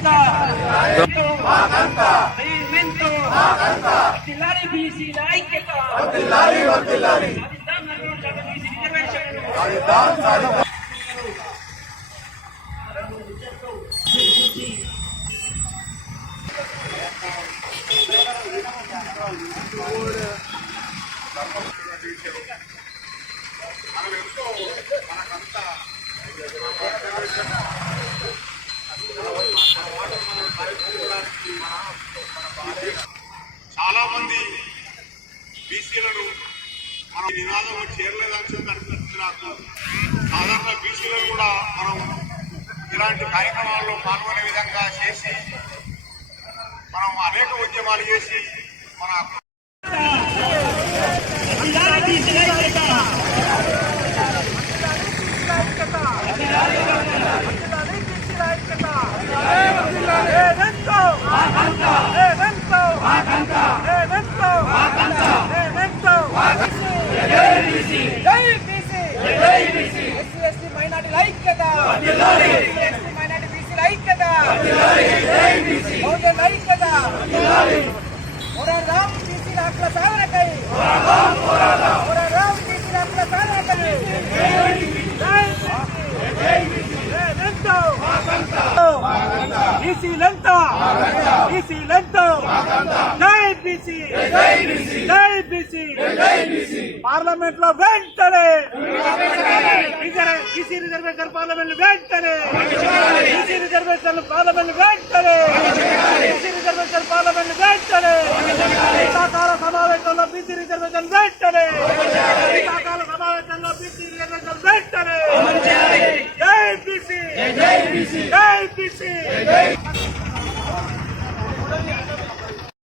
ఐక్యత బీసీల ఐక్యత చాలా మంది బీసీలను మన నినాదంలో చేరలేదని అనిపిస్తుంది నాకు. సాధారణ బీసీలను కూడా మనం ఇలాంటి కార్యక్రమాల్లో పాల్గొనే విధంగా చేసి మనం అనేక ఉద్యమాలు చేసి మన పార్లమెంట్ లో వెంటనే బీసీ రిజర్వేషన్ పార్లమెంట్ వెంటనే బీసీ రిజర్వేషన్ పార్లమెంట్ వెంటనే బీసీ రిజర్వేషన్ పార్లమెంట్ వెంటనే శీతాకాల సమావేశంలో బీసీ రిజర్వేషన్ వెంటనే శీతాకాల సమావేశంలో బీసీ రిజర్వేషన్ వెంటనే జై బీసీ జై బీసీ జై బీసీ.